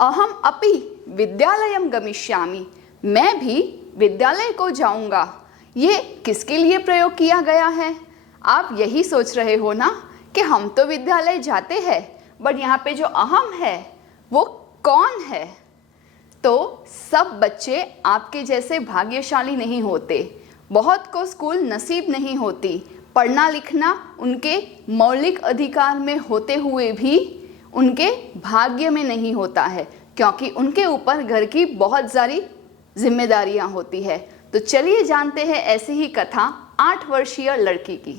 अहम अपि विद्यालयम गमिष्यामि, मैं भी विद्यालय को जाऊंगा। ये किसके लिए प्रयोग किया गया है? आप यही सोच रहे हो ना कि हम तो विद्यालय जाते हैं, बट यहाँ पे जो अहम है वो कौन है? तो सब बच्चे आपके जैसे भाग्यशाली नहीं होते। बहुत को स्कूल नसीब नहीं होती। पढ़ना लिखना उनके मौलिक अधिकार में होते हुए भी उनके भाग्य में नहीं होता है, क्योंकि उनके ऊपर घर की बहुत सारी जिम्मेदारियां होती है। तो चलिए जानते हैं ऐसी ही कथा 8 वर्षीय लड़की की।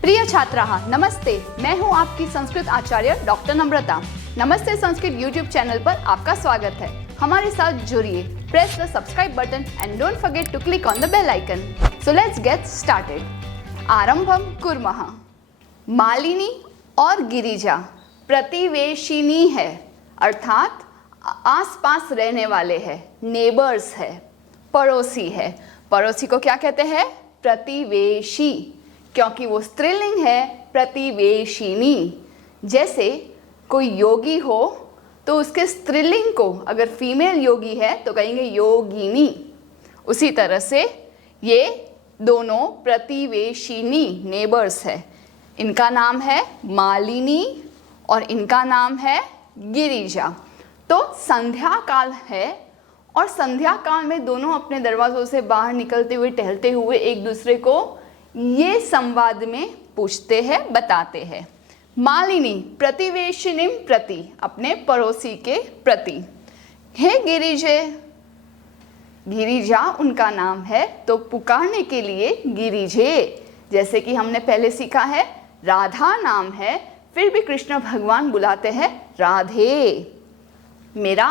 प्रिय छात्राः, नमस्ते। मैं हूं आपकी संस्कृत आचार्य डॉक्टर नम्रता। नमस्ते संस्कृत यूट्यूब चैनल पर आपका स्वागत है। हमारे साथ जुड़िए। Press the subscribe button and don't forget to click on the bell icon. So let's get started. आरंभम कुर्मः। मालिनी और गिरिजा प्रतिवेशिनी है, अर्थात आसपास रहने वाले हैं, नेबर्स है, पड़ोसी है। पड़ोसी को क्या कहते हैं? प्रतिवेशी, क्योंकि वो स्त्रीलिंग है। प्रतिवेशिनी, जैसे कोई योगी हो तो उसके स्त्रीलिंग को अगर फीमेल योगी है तो कहेंगे योगिनी। उसी तरह से ये दोनों प्रतिवेशिनी नेबर्स है। इनका नाम है मालिनी और इनका नाम है गिरिजा। तो संध्या काल है और संध्या काल में दोनों अपने दरवाजों से बाहर निकलते हुए, टहलते हुए एक दूसरे को ये संवाद में पूछते हैं, बताते हैं। मालिनी प्रतिवेशिनी प्रति, अपने पड़ोसी के प्रति। हे गिरिजे, गिरिजा उनका नाम है, तो पुकारने के लिए गिरिजे। जैसे कि हमने पहले सीखा है, राधा नाम है, फिर भी कृष्ण भगवान बुलाते हैं राधे। मेरा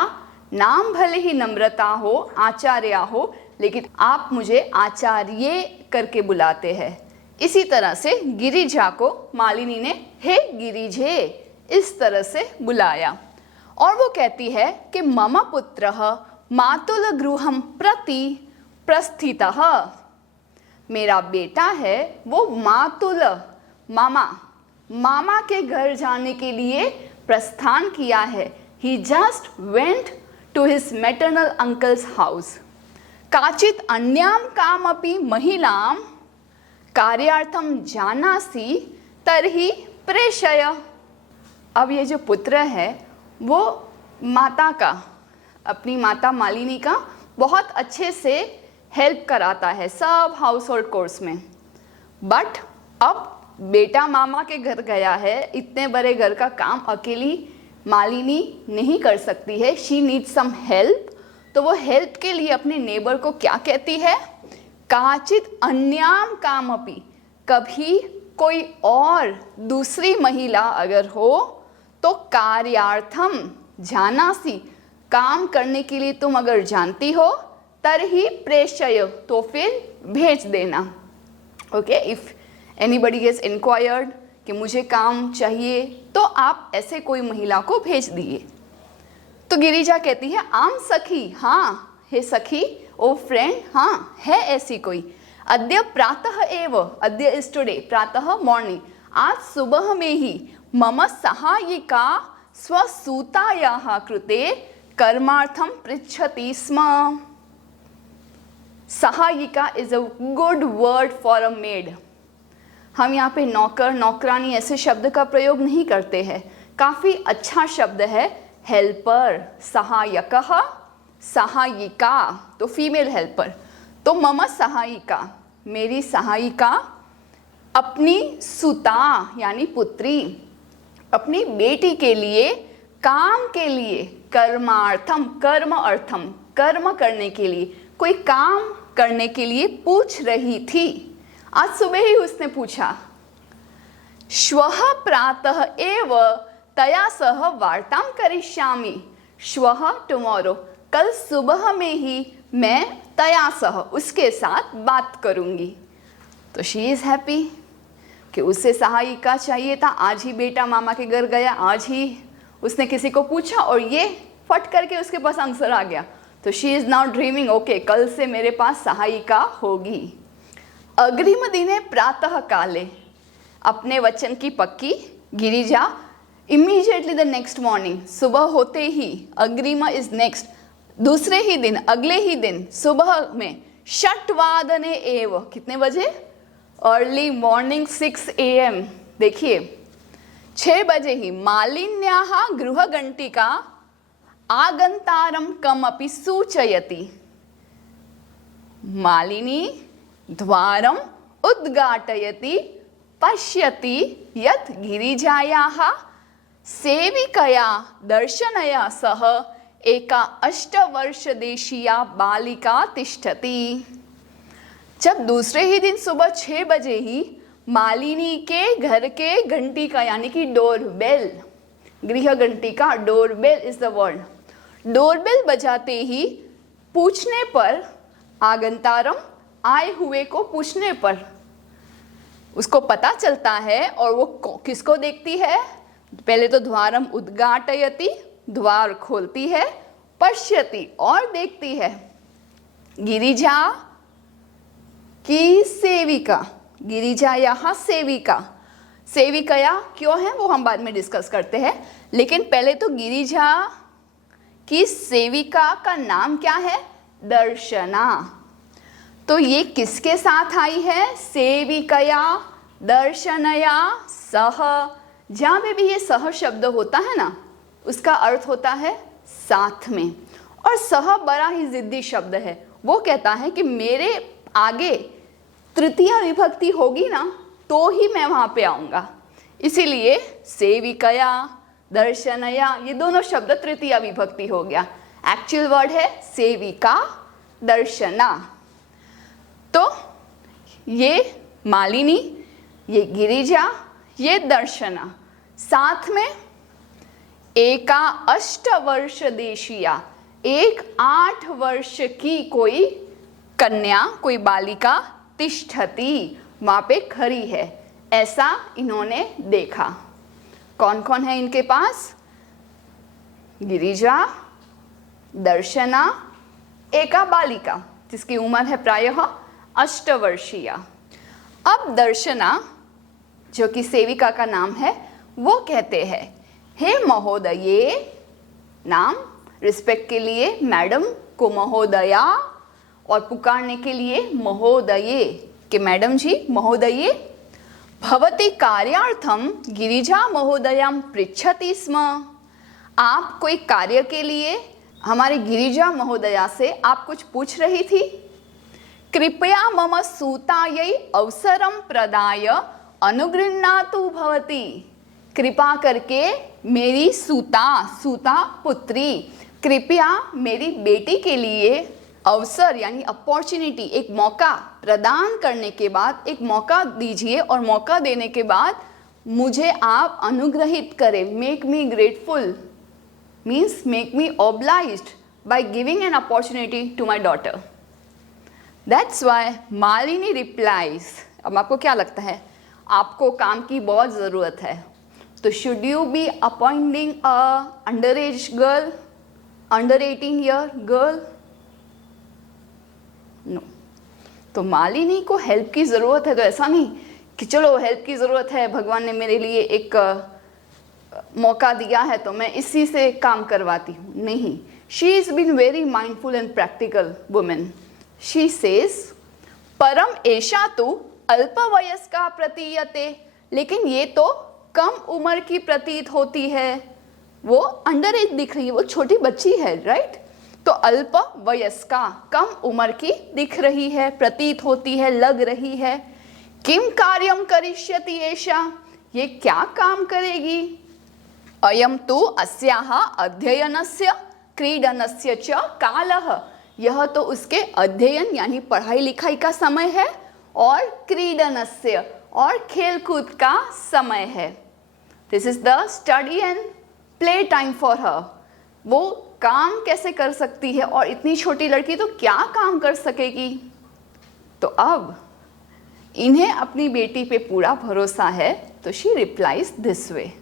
नाम भले ही नम्रता हो, आचार्य हो, लेकिन आप मुझे आचार्य करके बुलाते हैं। इसी तरह से गिरिजा को मालिनी ने हे गिरिजे इस तरह से बुलाया। और वो कहती है कि मम पुत्रः मातुल गृहं प्रति प्रस्थितः। मेरा बेटा है वो मातुल, मामा के घर जाने के लिए प्रस्थान किया है। He just went to his maternal uncle's house. काचित अन्यां कामपि महिलां कार्यार्थं जानासि तर्हि प्रेषय। अब ये जो पुत्र है वो माता का, अपनी माता मालिनी का बहुत अच्छे से हेल्प कराता है सब हाउस होल्ड कोर्स में। बट अब बेटा मामा के घर गया है, इतने बड़े घर का काम अकेली मालिनी नहीं कर सकती है। She need some help. तो वो हेल्प के लिए अपने नेबर को क्या कहती है? काचित अन्याम कामपि, कभी कोई और दूसरी महिला अगर हो तो कार्यार्थम जानासी, काम करने के लिए तुम अगर जानती हो, तरहि प्रेषय, तो फिर भेज देना। Okay, if anybody is inquired कि मुझे काम चाहिए तो आप ऐसे कोई महिला को भेज दिए। तो गिरिजा कहती है आम सखी, हाँ हे सखी, ओ फ्रेंड, हाँ है ऐसी कोई। अद्य प्रातः एव, अद्य इज टुडे, प्रातः मॉर्निंग, आज सुबह में ही मम सहायिका स्वसूतायाः कृते कर्मार्थं पृच्छति स्म। सहायिका is a good word for a made. हम यहाँ पे नौकर, नौकरानी ऐसे शब्द का प्रयोग नहीं करते हैं। काफ़ी अच्छा शब्द है हेल्पर, सहायकः, सहायिका तो फीमेल हेल्पर। तो मम सहायिका, मेरी सहायिका, अपनी सुता यानी पुत्री, अपनी बेटी के लिए, काम के लिए, कर्मार्थम, कर्म अर्थम, कर्म करने के लिए, कोई काम करने के लिए पूछ रही थी। आज सुबह ही उसने पूछा। श्वः प्रातः एव तया सह वार्तां करिष्यामि। श्वः टुमारो, कल सुबह में ही मैं तया सह, उसके साथ बात करूंगी। तो शी इज हैप्पी कि उससे सहायिका चाहिए था। आज ही बेटा मामा के घर गया, आज ही उसने किसी को पूछा और ये फट करके उसके पास आंसर आ गया। तो she is now dreaming, okay कल से मेरे पास सहायिका होगी। अग्रिम दिने प्रातः काले, अपने वचन की पक्की। Girija immediately the next morning, सुबह होते ही, अग्रिम इज नेक्स्ट, दूसरे ही दिन, अगले ही दिन सुबह में, षट्वादने एव, कितने बजे? Early morning 6 AM। देखिए 6 बजे ही मालिन्याः गृहघंटिका आगंतारम कमपि सूचयति। मालिनी द्वारम उद्घाटयति, पश्यति यत् गिरिजायाः सेविकया दर्शनया सह एका 8 वर्षदेशीया बालिका तिष्ठति। जब दूसरे ही दिन सुबह 6 बजे ही मालिनी के घर के घंटी का, यानी कि डोरबेल, गृह घंटी का, doorbell is the word, doorbell बजाते ही पूछने पर, आगंतारम आए हुए को पूछने पर उसको पता चलता है, और वो किसको देखती है? पहले तो द्वारम उद्घाटयति, द्वार खोलती है, पश्यति और देखती है, गिरिजा की सेविका, गिरिजा यहाँ सेविका, सेविकया क्यों है वो हम बाद में डिस्कस करते हैं, लेकिन पहले तो गिरिजा की सेविका का नाम क्या है? दर्शना। तो ये किसके साथ आई है? सेविकया दर्शनया सह। जहाँ पे भी ये सह शब्द होता है ना, उसका अर्थ होता है साथ में, और सह बड़ा ही जिद्दी शब्द है। वो कहता है कि मेरे आगे तृतीय विभक्ति होगी ना तो ही मैं वहाँ पे आऊँगा, इसीलिए सेविकया दर्शनया, ये दोनों शब्द तृतीय विभक्ति हो गया। एक्चुअल वर्ड है सेविका दर्शना। तो ये मालिनी, ये गिरिजा, ये दर्शना, साथ में एका 8 वर्ष देशिया, एक 8 वर्ष की कोई कन्या, कोई बालिका, तिष्ठति, वहाँ पे खड़ी है, ऐसा इन्होंने देखा। कौन कौन है इनके पास? गिरिजा, दर्शना, एका बालिका जिसकी उम्र है प्रायः 8 वर्षीय। अब दर्शना, जो कि सेविका का नाम है, वो कहते हैं, हे महोदये, नाम रिस्पेक्ट के लिए मैडम को महोदया, और पुकारने के लिए महोदये, कि मैडम जी, महोदये, भवती कार्यार्थम गिरिजा महोदयां पृच्छति स्म। आप कोई कार्य के लिए हमारी गिरिजा महोदया से आप कुछ पूछ रही थी। कृपया मम सूतायै अवसरं प्रदाय अनुगृह्णातु भवती। कृपा करके मेरी सूता पुत्री, कृपया मेरी बेटी के लिए अवसर यानी अपॉर्चुनिटी, एक मौका प्रदान करने के बाद, एक मौका दीजिए, और मौका देने के बाद मुझे आप अनुग्रहित करें। Make me grateful means make me obliged by giving an opportunity to my daughter. That's why Malini replies. अब आपको क्या लगता है? आपको काम की बहुत ज़रूरत है, तो should you be appointing a under age girl, under 18 year girl? No. तो मालिनी को हेल्प की ज़रूरत है, तो ऐसा नहीं कि चलो हेल्प की ज़रूरत है, भगवान ने मेरे लिए एक मौका दिया है तो मैं इसी से काम करवाती हूँ। नहीं, she is been very mindful and practical women. She says परम एषा तो अल्पवयस्का प्रतीयते, लेकिन ये तो कम उम्र की प्रतीत होती है, वो अंडर एज दिख रही है, वो छोटी बच्ची है, राइट? तो अल्प वयस्का, कम उम्र की दिख रही है, प्रतीत होती है, लग रही है। किम कार्यम करिष्यति एषा, ये क्या काम करेगी? अयम तु अस्याः अध्ययनस्य क्रीडनस्य च कालः, यह तो उसके अध्ययन यानी पढ़ाई लिखाई का समय है, और क्रीडनस्य और खेलकूद का समय है। This is the study and play time for her. वो काम कैसे कर सकती है, और इतनी छोटी लड़की तो क्या काम कर सकेगी? तो अब इन्हें अपनी बेटी पे पूरा भरोसा है, तो शी रिप्लाइज दिस वे।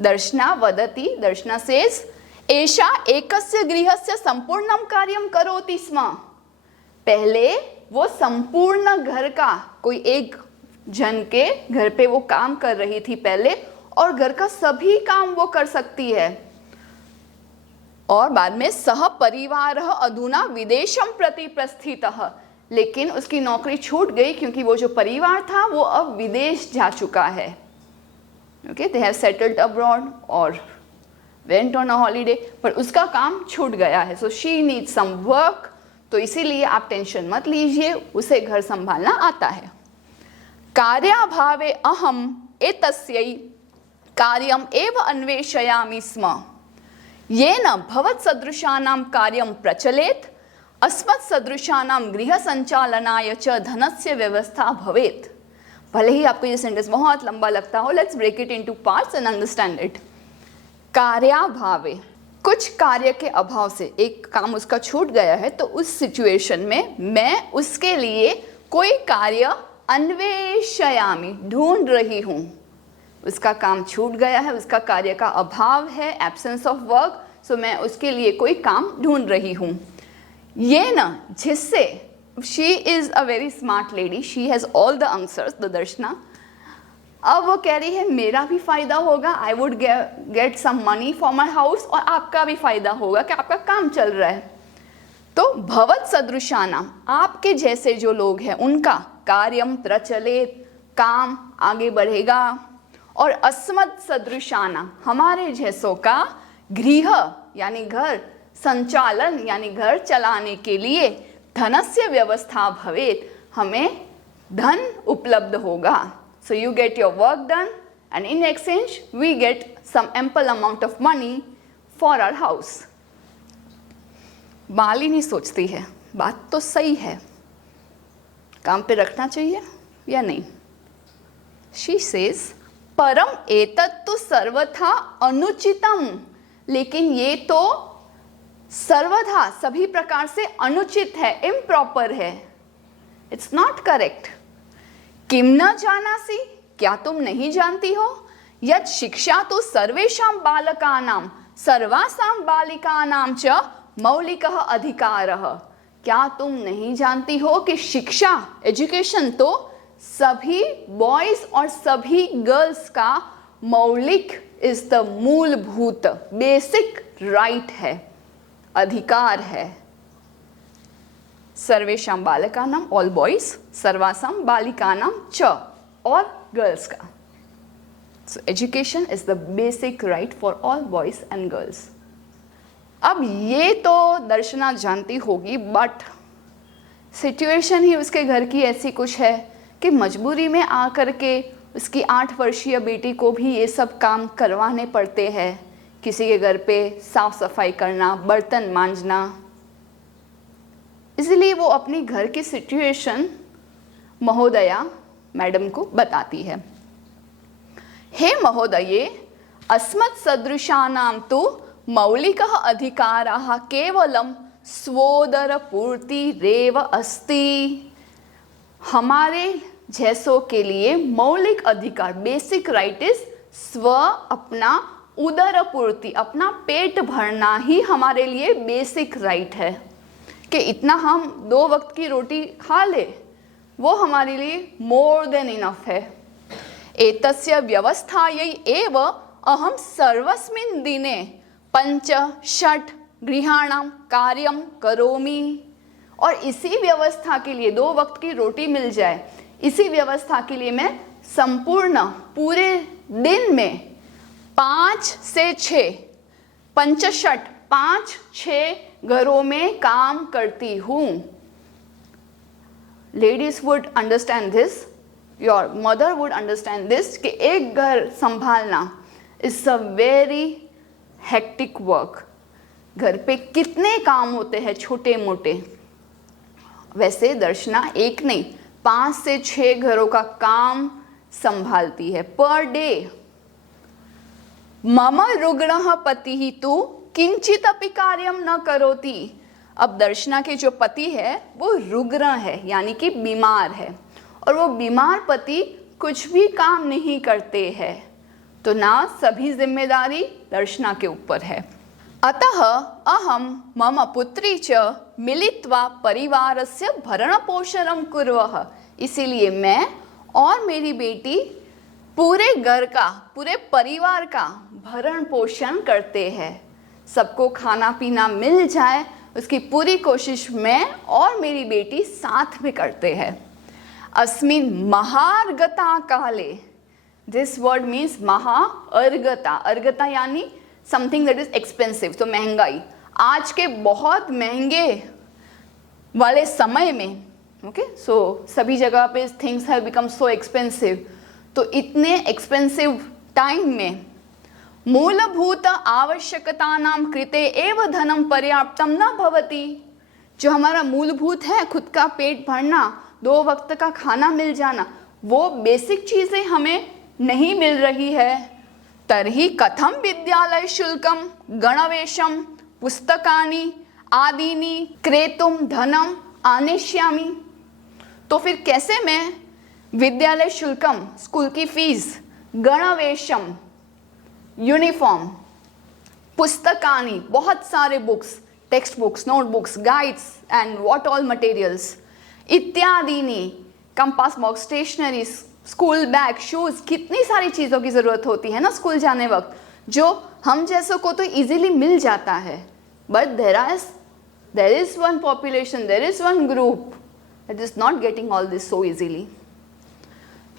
दर्शना वदति, दर्शना सेज एषा एकस्य गृहस्य संपूर्णं कार्यं करोति स्म। पहले वो संपूर्ण घर का कोई एक जन के घर पे वो काम कर रही थी पहले, और घर का सभी काम वो कर सकती है। और बाद में सह परिवार अधुना विदेशम प्रति प्रस्थितः, लेकिन उसकी नौकरी छूट गई क्योंकि वो जो परिवार था वो अब विदेश जा चुका है। Okay, they have settled abroad और वेंट ऑन अ हॉलीडे, पर उसका काम छूट गया है। So she need some work, तो इसीलिए आप टेंशन मत लीजिए, उसे घर संभालना आता है। कार्याभावे अहम एतस्यै कार्यम एव अन्वेषयामि स्म, येन भवत्सदृशानां कार्यं प्रचलेत्, अस्मत् सदृशानां गृह संचालनाय च धनस्य व्यवस्था भवेत्। भले ही आपको ये सेंटेंस बहुत लंबा लगता हो, let's break it into parts and understand it. कार्याभावे, कुछ कार्य के अभाव से एक काम उसका छूट गया है, तो उस सिचुएशन में मैं उसके लिए कोई कार्य अन्वेषयामि, ढूंढ रही हूँ। उसका काम छूट गया है, उसका कार्य का अभाव है, एब्सेंस ऑफ वर्क, सो मैं उसके लिए कोई काम ढूंढ रही हूँ। ये न, जिससे, she is a very smart lady, she has all the answers, the Darshana. अब वो कह रही है मेरा भी फ़ायदा होगा, I would get some money for my house, और आपका भी फ़ायदा होगा कि आपका काम चल रहा है। तो भवत सदृशानाम, आपके जैसे जो लोग हैं उनका कार्यम प्रचलित, काम आगे बढ़ेगा, और अस्मत् सदृशानाम, हमारे जैसों का गृह यानी घर, संचालन यानी घर चलाने के लिए धनस्य व्यवस्था भवेत, हमें धन उपलब्ध होगा। So you get your work done and in exchange we get some ample amount of money for our house. Malini सोचती है बात तो सही है, काम पे रखना चाहिए या नहीं। She says परम एतत् तो सर्वथा अनुचितम, लेकिन ये तो सर्वथा सभी प्रकार से अनुचित है, इम्प्रॉपर है, इट्स नॉट करेक्ट। किम न जानासि, क्या तुम नहीं जानती हो, यत् शिक्षा तो सर्वेषां बालकानां सर्वासां बालिकानां च मौलिकः अधिकारः, क्या तुम नहीं जानती हो कि शिक्षा, एजुकेशन तो सभी बॉयज और सभी गर्ल्स का मौलिक, इज द मूलभूत, बेसिक राइट है, अधिकार है। सर्वेषां बालकानां, ऑल बॉयज, सर्वासां बालिकानां च, और गर्ल्स का। So education is the basic right for all boys and girls. अब ये तो दर्शना जानती होगी, बट सिचुएशन ही उसके घर की ऐसी कुछ है कि मजबूरी में आकर के उसकी 8 वर्षीय बेटी को भी ये सब काम करवाने पड़ते हैं। किसी के घर पे साफ सफाई करना, बर्तन मांजना। इसलिए वो अपनी घर की सिचुएशन महोदया मैडम को बताती है। हे महोदये, अस्मत् सदृशानां तु मौलिकः अधिकारः केवलं स्वोदरपूर्तिरेव अस्ति। हमारे जैसों के लिए मौलिक अधिकार, बेसिक राइट इज स्व, अपना उदर पूर्ति, अपना पेट भरना ही हमारे लिए बेसिक राइट है, कि इतना हम 2 वक्त की रोटी खा ले, वो हमारे लिए मोर देन इनफ है। एतस्य व्यवस्थायै एव अहम सर्वस्मिन् दिने 5-6 गृहाणां कार्यं करोमि। और इसी व्यवस्था के लिए, 2 वक्त की रोटी मिल जाए, इसी व्यवस्था के लिए मैं संपूर्ण पूरे दिन में 5 से 6, 5-6, 5-6 घरों में काम करती हूँ। Ladies would understand this, your mother would understand this, कि एक घर संभालना is a very hectic work. घर पे कितने काम होते हैं छोटे मोटे। वैसे दर्शना एक नहीं, 5 से 6 घरों का काम संभालती है पर डे। मम रुग्णः पतिः तु किंचित अपि कार्यम न करोति। अब दर्शना के जो पति है वो रुग्ण है, यानी कि बीमार है, और वो बीमार पति कुछ भी काम नहीं करते हैं, तो ना सभी जिम्मेदारी दर्शना के ऊपर है। अतः अहम मम पुत्री च मिलित्वा परिवारस्य भरणपोषणं कुर्वः। इसीलिए मैं और मेरी बेटी पूरे घर का, पूरे परिवार का भरण पोषण करते हैं। सबको खाना पीना मिल जाए उसकी पूरी कोशिश मैं और मेरी बेटी साथ में करते हैं। अस्मिन महार्गता काले, दिस वर्ड मीन्स महाअर्गता। अर्गता यानी समथिंग दैट इज एक्सपेंसिव, तो महंगाई। आज के बहुत महंगे वाले समय में, ओके, सो सभी जगह पे things have become so expensive, तो इतने एक्सपेंसिव टाइम में मूलभूत आवश्यकतानां कृते एव धनम पर्याप्तम न भवति। जो हमारा मूलभूत है, खुद का पेट भरना, 2 वक्त का खाना मिल जाना, वो बेसिक चीज़ें हमें नहीं मिल रही है। तर्हि कथम विद्यालय शुल्कम गणवेशम पुस्तकानि आदीनि क्रेतुम धनम आनेष्यामि। तो फिर कैसे मैं विद्यालय शुल्कम, स्कूल की फीस, गणवेशम यूनिफॉर्म, पुस्तकानि बहुत सारे books, text books, notebooks, guides and what all materials इत्यादि, compass box, stationery, school bag, shoes, कितनी सारी चीज़ों की ज़रूरत होती है ना स्कूल जाने वक्त, जो हम जैसों को तो इजीली मिल जाता है। But there is one population, there is one group that is not getting all this so easily.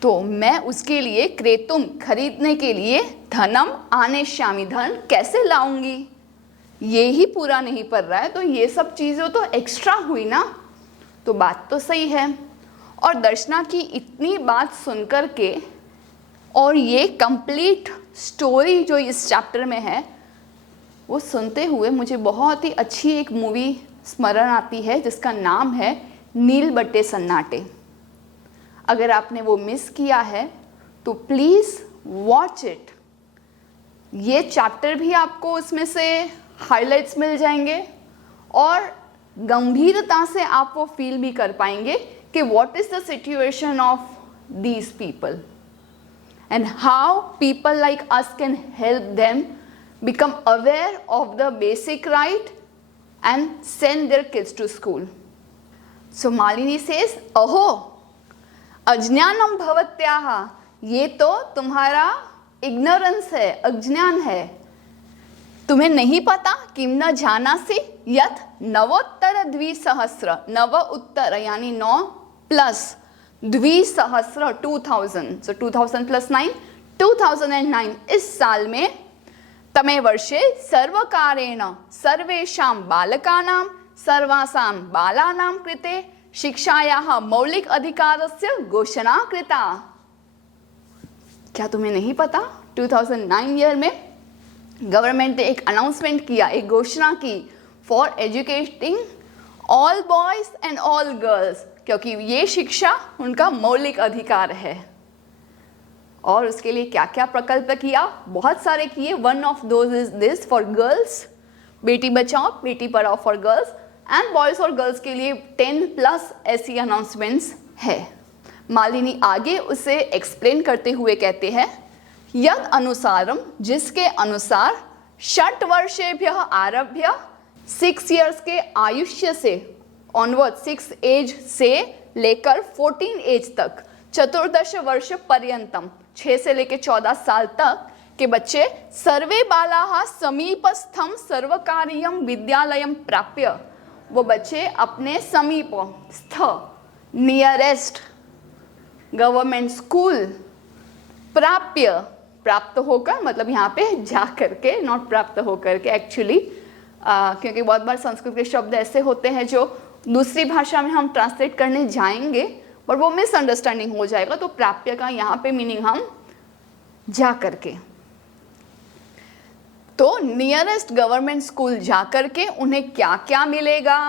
तो मैं उसके लिए क्रेतुम, खरीदने के लिए, धनम आनेष्यामि, धन कैसे लाऊंगी, ये ही पूरा नहीं पड़ रहा है, तो ये सब चीज़ें तो एक्स्ट्रा हुई ना। तो बात तो सही है। और दर्शना की इतनी बात सुनकर के और ये कंप्लीट स्टोरी जो इस चैप्टर में है वो सुनते हुए मुझे बहुत ही अच्छी एक मूवी स्मरण आती है जिसका नाम है नील बट्टे सन्नाटे। अगर आपने वो मिस किया है तो प्लीज़ वॉच इट। ये चैप्टर भी आपको उसमें से हाइलाइट्स मिल जाएंगे और गंभीरता से आप वो फील भी कर पाएंगे कि what is the situation of these people and how people like us can help them become aware of the basic right and send their kids to school. So Malini says, अहो अज्ञानम भवत्याः, ये तो तुम्हारा ignorance है, अज्ञान है, तुम्हें नहीं पता किम न जानासि यत् नवोत्तर द्विसहस्र, नव उत्तर यानी 9 प्लस द्विसहस्र 2000, so 2000 plus 9, 2009 इस साल में तमे वर्षे सर्वकारेण सर्वेषां बालकानां सर्वासां बालानां कृते शिक्षायाः मौलिक अधिकारस्य घोषणा कृता। क्या तुम्हें नहीं पता 2009 ईयर में गवर्नमेंट ने एक अनाउंसमेंट किया, एक घोषणा की for educating all boys and all girls, क्योंकि ये शिक्षा उनका मौलिक अधिकार है। और उसके लिए क्या क्या प्रकल्प किया, बहुत सारे किए। One of those is this for girls, Beti Bachao Beti Padhao for girls, and boys और गर्ल्स के लिए 10+ ऐसी अनाउंसमेंट्स है। मालिनी आगे उसे एक्सप्लेन करते हुए कहते हैं, यद अनुसारम, जिसके अनुसार 6 वर्षेभ्य आरभ्य 6 इयर्स के आयुष्य से ऑनवर्ड, 6 एज से लेकर 14 एज तक, 14 वर्ष पर्यंतम, 6 से लेकर 14 साल तक के बच्चे सर्वे बालाः समीपस्थम सर्वकारीयम विद्यालयम प्राप्य, वो बच्चे अपने समीप स्थ नियरेस्ट गवर्नमेंट स्कूल प्राप्य, प्राप्त होकर मतलब यहाँ पे जा करके, नॉट प्राप्त होकर के एक्चुअली, क्योंकि बहुत बार संस्कृत के शब्द ऐसे होते हैं जो दूसरी भाषा में हम ट्रांसलेट करने जाएंगे पर वो मिसअंडरस्टैंडिंग हो जाएगा, तो प्राप्य का यहाँ पे मीनिंग हम जा करके, तो नियरेस्ट गवर्नमेंट स्कूल जा करके उन्हें क्या क्या मिलेगा,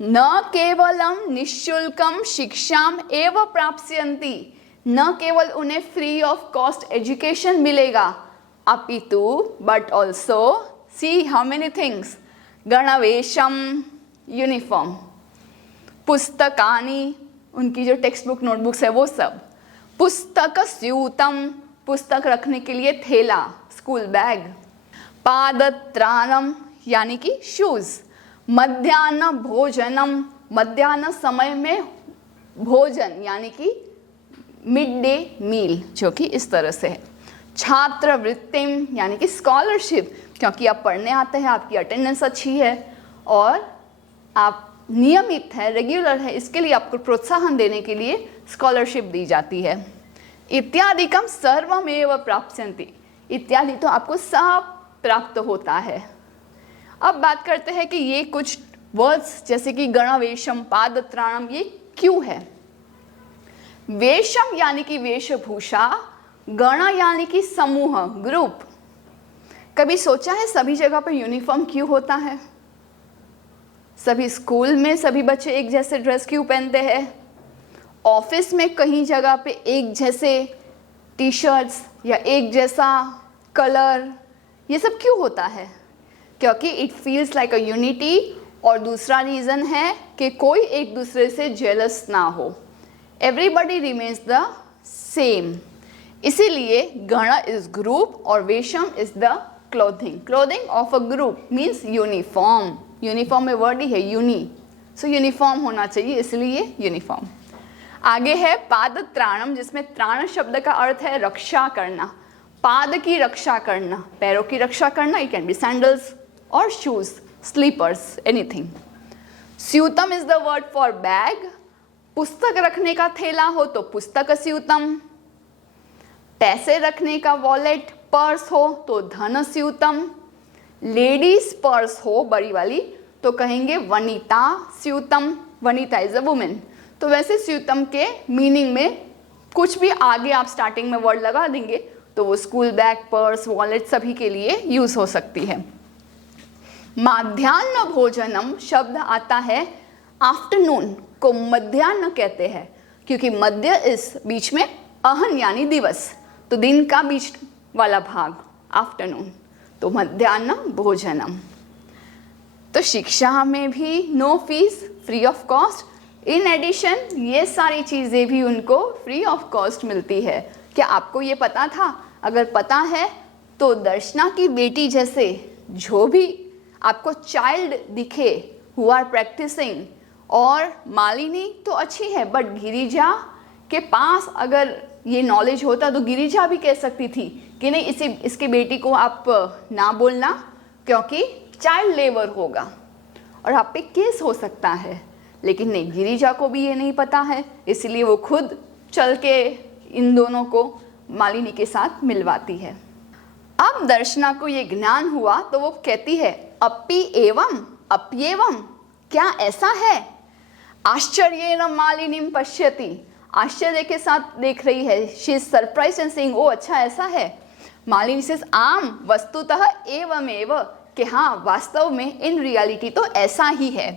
न केवलम निःशुल्कम शिक्षाम एव प्राप्स्यन्ति, न केवल उन्हें फ्री ऑफ कॉस्ट एजुकेशन मिलेगा, अपितु but also see how many things, गणवेशम यूनिफॉर्म, पुस्तकानि, उनकी जो टेक्स्ट बुक नोटबुक्स है वो सब, पुस्तक स्यूतम, पुस्तक रखने के लिए थैला स्कूल बैग, पादत्राणम यानी कि शूज, मध्याह्न भोजनम, मध्याह्न समय में भोजन यानी कि मिड डे मील, जो कि इस तरह से है। छात्रवृत्तिम यानी कि स्कॉलरशिप, क्योंकि आप पढ़ने आते हैं, आपकी अटेंडेंस अच्छी है और आप नियमित है, रेगुलर है, इसके लिए आपको प्रोत्साहन देने के लिए स्कॉलरशिप दी जाती है। इत्यादिकम सर्वमेव प्राप्स्यन्ति, इत्यादि तो आपको सब प्राप्त होता है। अब बात करते हैं कि ये कुछ वर्ड्स जैसे कि गणवेशम, पादत्राणम, ये क्यों है। वेशम यानी कि वेशभूषा, गण यानी कि समूह, ग्रुप। कभी सोचा है सभी जगह पर यूनिफॉर्म क्यों होता है? सभी स्कूल में सभी बच्चे एक जैसे ड्रेस क्यों पहनते हैं? ऑफिस में कहीं जगह पे एक जैसे टी शर्ट्स या एक जैसा कलर, ये सब क्यों होता है? क्योंकि it feels like a unity, और दूसरा रीज़न है कि कोई एक दूसरे से जेलस ना हो, एवरीबडी रिमेन्स द सेम। इसीलिए गण इज ग्रुप और वेशम is the clothing, clothing of a group means uniform. Uniform में वर्ड ही है यूनि, सो यूनिफॉर्म होना चाहिए, इसलिए यूनिफॉर्म। आगे है पादत्राणम, जिसमें त्राण शब्द का अर्थ है रक्षा करना, पाद की रक्षा करना, पैरों की रक्षा करना। इट कैन बी सैंडल्स और शूज, स्लीपर्स, एनीथिंग। स्यूतम is the word for bag, पुस्तक रखने का थैला हो तो पुस्तक स्यूतम, पैसे रखने का वॉलेट, पर्स हो तो धन स्यूतम, लेडीज पर्स हो बड़ी वाली तो कहेंगे वनिता स्यूतम, वनिता इज अ वुमेन। तो वैसे स्यूतम के मीनिंग में कुछ भी आगे आप स्टार्टिंग में वर्ड लगा देंगे तो वो स्कूल बैग, पर्स, वॉलेट सभी के लिए यूज हो सकती है। माध्याह्न भोजनम शब्द आता है आफ्टरनून को मध्याह्न कहते हैं, क्योंकि मध्य इस बीच में अहन यानी दिवस, तो दिन का बीच वाला भाग आफ्टरनून, तो मध्याह्न भोजनम। तो शिक्षा में भी no fees, free of cost. In addition ये सारी चीज़ें भी उनको फ्री ऑफ कॉस्ट मिलती है। क्या आपको ये पता था? अगर पता है तो दर्शना की बेटी जैसे जो भी आपको चाइल्ड दिखे हु आर प्रैक्टिसिंग, और मालिनी तो अच्छी है बट गिरिजा के पास अगर ये नॉलेज होता तो गिरिजा भी कह सकती थी कि नहीं इसकी बेटी को आप ना बोलना क्योंकि चाइल्ड लेबर होगा और आप पे केस हो सकता है। लेकिन नहीं, गिरिजा को भी ये नहीं पता है, इसलिए वो खुद चल के इन दोनों को मालिनी के साथ मिलवाती है। अब दर्शना को ये ज्ञान हुआ तो वो कहती है अपि एवं, अप्येवं, क्या ऐसा है? आश्चर्येन मालिनीम पश्यति, आश्चर्य के साथ देख रही है। She is surprise and saying, oh अच्छा ऐसा है। मालिनी सेज आम वस्तुतः एवमेव, कि हाँ वास्तव में इन रियलिटी तो ऐसा ही है।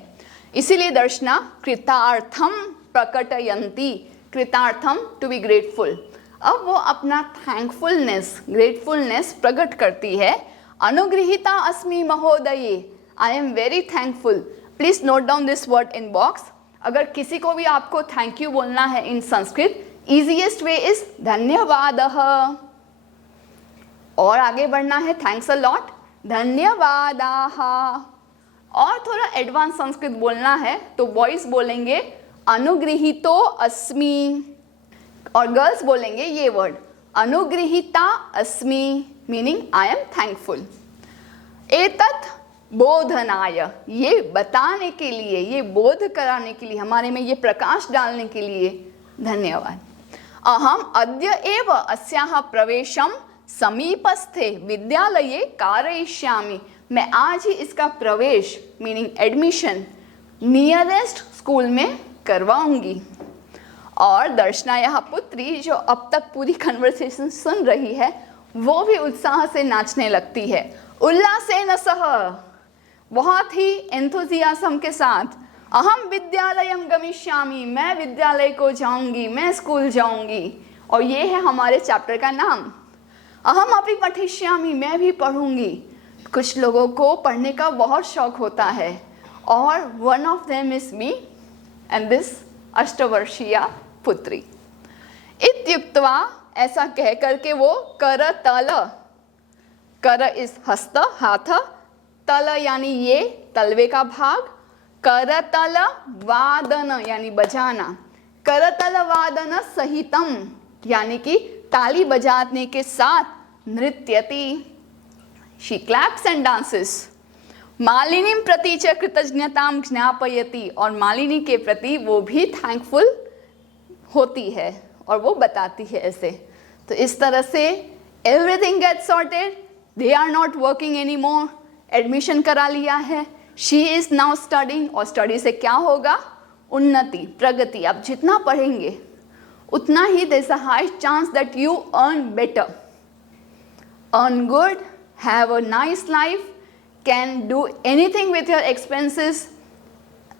इसीलिए दर्शना कृतार्थम प्रकटयंती, कृतार्थम टू बी ग्रेटफुल। अब वो अपना थैंकफुलनेस, ग्रेटफुलनेस प्रकट करती है। अनुगृहीता अस्मि महोदये, I am very thankful. Please note down this word in box. अगर किसी को भी आपको थैंक यू बोलना है इन संस्कृत, इजीएस्ट वे इज धन्यवादः। और आगे बढ़ना है थैंक्स अ लॉट, धन्यवादाः। और थोड़ा एडवांस संस्कृत बोलना है तो बॉयज बोलेंगे अनुगृहीतो अस्मि, और गर्ल्स बोलेंगे ये वर्ड अनुगृहीता अस्मि, मीनिंग आई एम थैंकफुल। एतत् बोधनाय, ये बताने के लिए, ये बोध कराने के लिए, हमारे में ये प्रकाश डालने के लिए धन्यवाद। अहम अद्य एव अस्याः प्रवेशम समीपस्थे विद्यालये कारयिष्यामि, मैं आज ही इसका प्रवेश मीनिंग एडमिशन नियरेस्ट स्कूल में करवाऊंगी। और दर्शना यह पुत्री जो अब तक पूरी कन्वर्सेशन सुन रही है वो भी उत्साह से नाचने लगती है। उल्लासेन सह, बहुत ही एंथुजियाज्म के साथ, अहम विद्यालयम गमिष्यामि, मैं विद्यालय को जाऊंगी, मैं स्कूल जाऊंगी। और ये है हमारे चैप्टर का नाम। अहम अपि पठिष्यामि, मैं भी पढ़ूंगी। कुछ लोगों को पढ़ने का बहुत शौक होता है और one of them is me and this अष्टवर्षीया पुत्री। इत्युक्त्वा, ऐसा कह करके वो करतल, कर इस हस्त हाथ, तल यानी ये तलवे का भाग, करतल वादन यानी बजाना, करतल वादन सहितम यानी कि ताली बजाने के साथ नृत्यति, she claps and dances. Malini प्रति च कृतज्ञताम ज्ञापयति, और मालिनी के प्रति वो भी थैंकफुल होती है और वो बताती है ऐसे। तो इस तरह से everything get sorted, they are not working any more, admission करा लिया है, शी इज़ नाउ स्टडिंग, और स्टडी से क्या होगा, उन्नति, प्रगति। आप जितना पढ़ेंगे उतना ही there is a high chance that you earn better, earn good, have a nice life, can do anything with your expenses.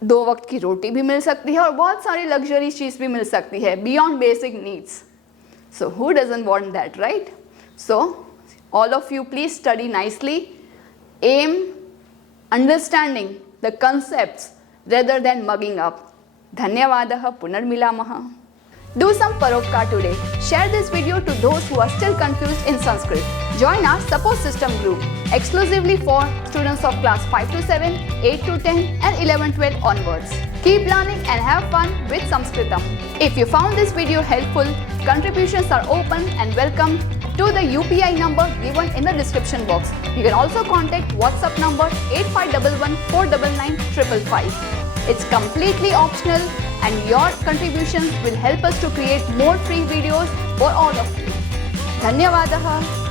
2 वक्त की रोटी भी मिल सकती है और बहुत सारी लग्जरी चीज़ भी मिल सकती है beyond basic needs. So who doesn't want that, right? So all of you please study nicely, aim understanding the concepts rather than mugging up. Dhanyavadah, punarmilamah. Do some paropkar today. Share this video to those who are still confused in Sanskrit. Join our support system group exclusively for students of class 5 to 7, 8 to 10 and 11-12 onwards. Keep learning and have fun with Sanskritam. If you found this video helpful, contributions are open and welcome to the UPI number given in the description box. You can also contact WhatsApp number 8511 499 555. It's completely optional and your contributions will help us to create more free videos for all of you. Dhanyavadah.